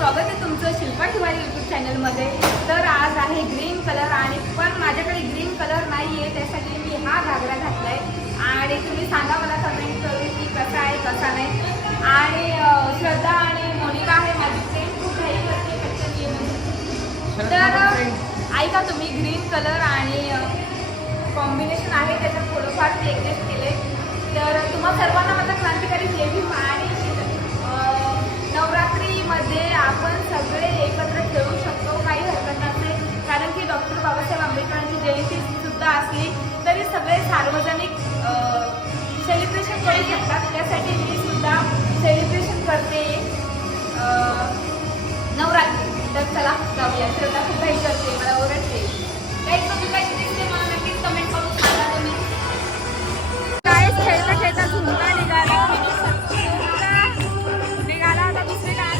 स्वागत आहे तुमचं शिल्पा हिवाळी यूट्यूब चॅनलमध्ये। तर आज आहे ग्रीन कलर आणि पण माझ्याकडे ग्रीन कलर नाही आहे, त्यासाठी मी हा घागरा घातलाय आणि तुम्ही सांगा मला कमेंट करून की कसा आहे कसा नाही। आणि श्रद्धा आणि मोनिका आहे माझी फ्रेंड, खूप घाई करते कच्च्या तर ऐका तुम्ही ग्रीन कलर आणि कॉम्बिनेशन आहे त्याच्यात थोडंफार मी ॲडजस्ट केले। तर तुम्हा सर्वांना माझा क्रांतिकारी जय भीम। आणि नवरात्रीमध्ये आपण सगळे एकत्र खेळू शकतो, काही हरकत नसते, कारण की डॉक्टर बाबासाहेब आंबेडकरांची जयंती सुद्धा असली तरी सगळे सार्वजनिक सेलिब्रेशन करू शकतात। त्यासाठी मी सुद्धा सेलिब्रेशन करते नवरात्री। तर चला जाऊया। श्रद्धा खूप काही करते, मला ओरडते, काही तुम्ही काही दिसते मला नक्कीच कमेंट करून सांगा तुम्ही। काय खेळता खेळता झुंबा निघाला आता दुसरे काय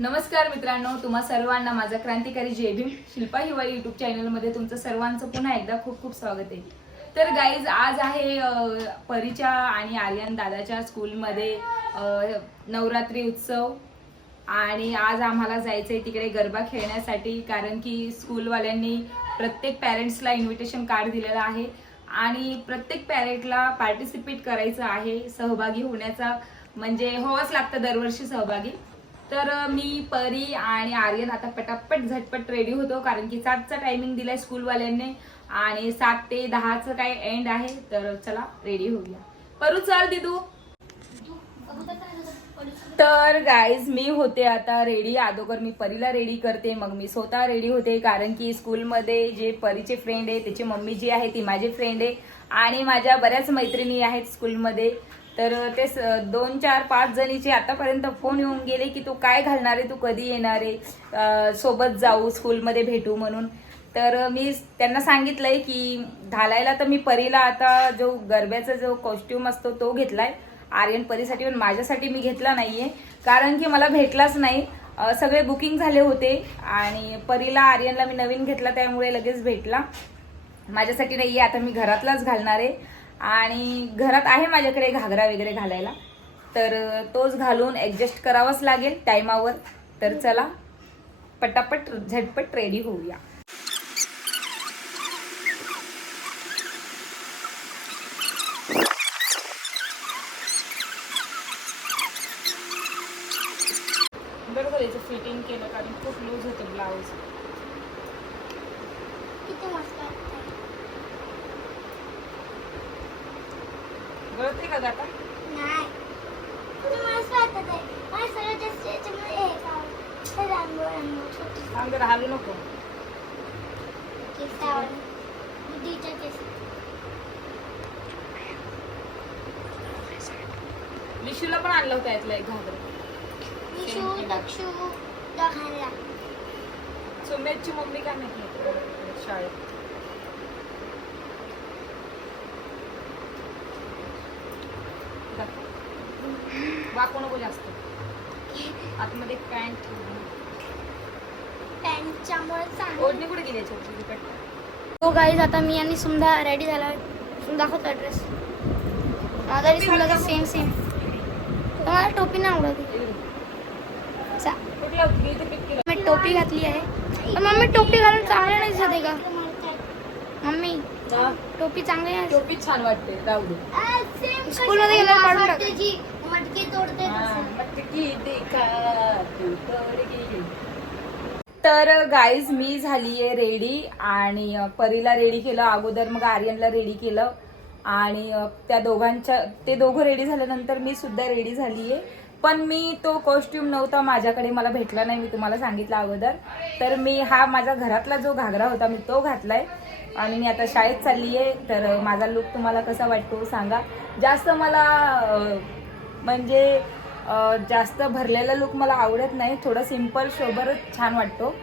नमस्कार मित्रांनो, तुम्हा सर्वांना माझा क्रांतिकारी जय भीम। शिल्पा हिवाळी यूट्यूब चॅनलमध्ये तुमचं सर्वांचं पुन्हा एकदा खूप खूप स्वागत आहे। तर गाईज, आज आहे परीच्या आणि आर्यन दादाच्या स्कूलमध्ये नवरात्री उत्सव आणि आज आम्हाला जायचं आहे तिकडे गरबा खेळण्यासाठी, कारण की स्कूलवाल्यांनी प्रत्येक पॅरेंट्सला इन्व्हिटेशन कार्ड दिलेलं आहे आणि प्रत्येक पॅरेडला पार्टिसिपेट करायचं आहे, सहभागी होण्याचा म्हणजे होवंच लागतं दरवर्षी सहभागी. तर मी परी आणि आर्यन आता पटापट झटपट रेडी होतो, कारण की 7चा टायमिंग दिलाय स्कूलवाल्यांनी आणि 7 ते 10चं काय एंड आहे. तर चला रेडी होऊया. परू चल दिदू. तर गाईज मी होते आता रेडी. अगोदर मी परीला रेडी करते, मग मी स्वतः रेडी होते, कारण की स्कूलमध्ये जे परीचे फ्रेंड आहे त्याची मम्मी जी आहे ती माझी फ्रेंड आहे आणि माझ्या बऱ्याच मैत्रिणी आहेत स्कूलमध्ये. तर ते 2, 4, 5 जणीचे आतापर्यंत फोन येऊन गेले की तू काय घालणार आहे, तू कधी येणार आहे, सोबत जाऊ स्कूलमध्ये भेटू म्हणून. तर मी त्यांना सांगितलंय की घालायला तर मी परीला आता जो गरब्याचा जो कॉस्ट्युम असतो तो घेतलाय आर्यन परीसाठी, पण माझ्यासाठी मी घेतला नाहीये कारण की मला भेटलाच नाही. सगळे बुकिंग झाले होते आणि परीला आर्यनला मी नवीन घेतला त्यामुळे लगेच भेटला. माझ्यासाठी नाहीये, आता मी घरातलाच घालणार आहे आणि घरात आहे माझ्याकडे घागरा वगैरे घालायला, तर तोच घालून ऍडजस्ट करावाच लागेल टायमावर. तर चला पटापट झटपट रेडी होऊया. बरोबर याचं फिटिंग केलं कारण खूप लूज होतं ब्लाऊज. गळते का आता? अंदर हालू नको. विशूला पण आणलं होतं यातलं एक घागरा. सुमेधची मम्मी काय माहिती शाळेत. वाकू नको जास्त. आतमध्ये पॅन्ट ओढणी कुठे गेली याच्यावरची? हो गाईज, आता मी आणि सुंदा रेडी झाला. दाखवतो ड्रेस माझा आणि सुंदाचा सेम. तुम्हाला टोपी नाही आवडत? मी टोपी घातली आहे, पण मम्मी टोपी घालून चांगली नाही दिसत आहे का? मम्मी टोपी चांगली आहे. टोपी छान वाटते, राहू दे. स्कूल मध्ये गेल्यावर काढून टाक. मटकी तोडते. तर गाईज मी झालीये रेडी आणि परीला रेडी केलं अगोदर, मग आर्यनला रेडी केलं आणि ते दोघं रेडी झाल्यानंतर मी सुद्धा रेडी झालीये. पण मी तो कॉस्ट्युम नव्हता माझ्याकडे, मला भेटला नाही, मी तुम्हाला सांगितलं अगोदर. तर मी हा माझा घरातला जो घागरा होता मी तो घातलाय आणि मी आता शाळेत चालली आहे. तर माझा लुक तुम्हाला कसा वाटतो सांगा. जास्त मला म्हणजे जास्त भरलेला लुक मला आवडत नाही, थोडं सिंपल सोबरच छान वाटतो.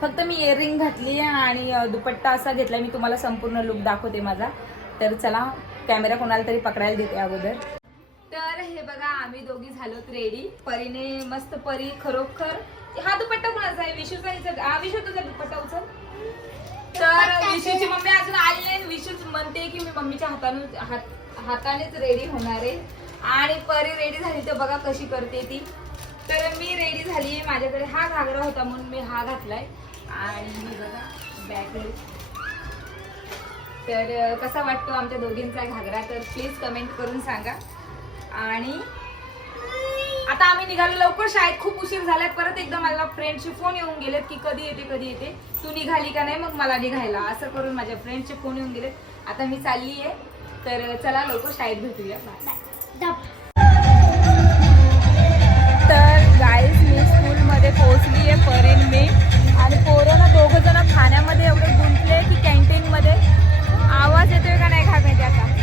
फक्त मी इयरिंग घातली आहे आणि दुपट्टा असा घेतला. मी तुम्हाला संपूर्ण लुक दाखवते माझा. तर चला कॅमेरा कोणाला तरी पकडायला देते अगोदर. तर हे बघा आम्ही दोघी झालोत रेडी. परीने मस्त, परी खरोखर. हा दुपट्टा कोणाचा आहे? विशूचा. विशू तुझा दुपट्टा उचल. तर विशूची मम्मी अजून आली नाही. विशूच म्हणते की मी मम्मीच्या हातानेच रेडी होणार आहे आणि परी रेडी झाली तर बघा कशी करते ती. तर मी रेडी झाली. माझ्याकडे हा घागरा होता म्हणून मी हा घातलाय आणि मी बघा बॅक लुक. तर कसा वाटतो आमच्या दोघींचा घागरा तर प्लीज कमेंट करून सांगा. आणि आता आम्ही निघालो लवकर शाळेत. खूप उशीर झालाय. परत एकदा मला फ्रेंडचे फोन येऊन गेलेत की कधी येते तू निघाली का नाही, मग मला निघायला असं करून माझ्या फ्रेंडचे फोन येऊन गेलेत. आता मी चालली आहे. तर चला लवकर शाळेत भेटूया. तर गाईज मी स्कूलमध्ये पोहोचली आहे, परीन मी आणि पोरांना दोघं जण खाण्यामध्ये एवढे गुंतले की कॅन्टीनमध्ये आवाज येतोय का नाही काय माहिती आता.